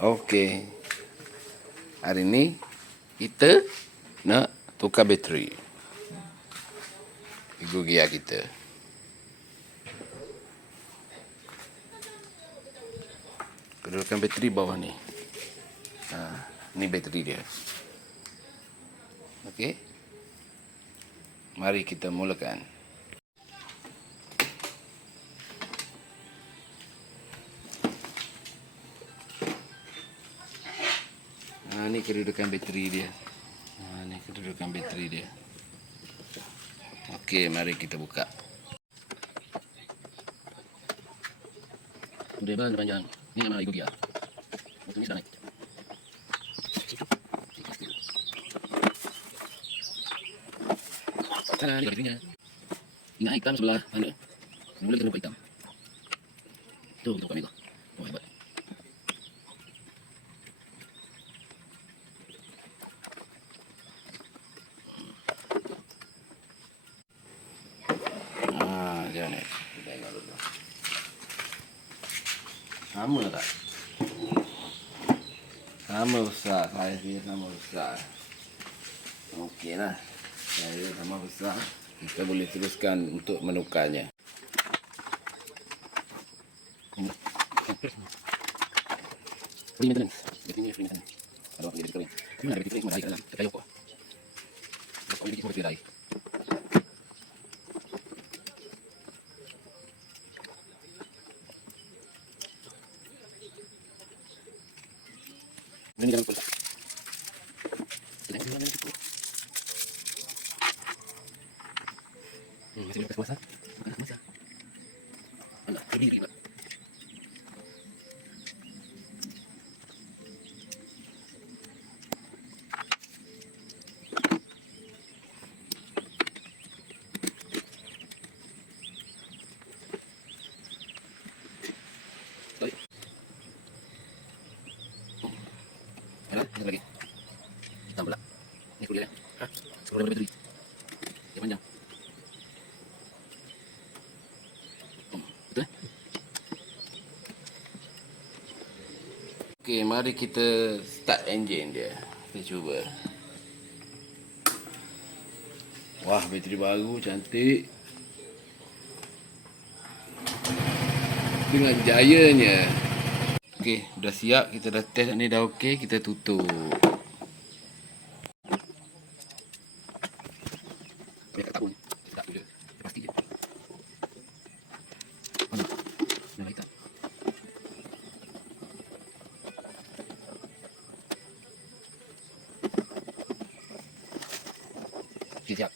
Okey. Hari ni kita nak tukar bateri. Figur gear kita. Kedudukan bateri bawah ni. Ni bateri dia. Okey. Mari kita mulakan. Ni kedudukan bateri dia. Ni kedudukan bateri dia. Okey, mari kita buka. Kabel panjang. Ni nama ibu gear. Motor ni sudah naik. Ni baterinya. Ingat hitam sebelah mana? Mula kita lupa hitam. Tu kita buka ni tu. Oh, hebat. Jangan ni. Kita tengok dulu. Sama tak? Sama besar. Saya sama besar. Okey lah. Saya sama besar. Kita boleh teruskan untuk menukarnya. Free maintenance. Bateri free maintenance. Ada apa jadi kering? Mana bateri semua dah dalam. Terkaya kok. Kok ini semua bateri. Ini jangan lupa. Masih lepas masa. Masa. Anak, berdiri pula. Baik. Ada lagi. Hitam pula. Ni kuliah. Sekolah bateri. Dia panjang. Betul? Okey, mari kita start engine dia. Kita cuba. Wah, bateri baru cantik. Dengan jayanya. Okey, dah siap. Kita dah test ni dah okey. Kita tutup. Biar tak pun. Tak boleh. Pasti je. Mana? Yang hitam. Okey, siap.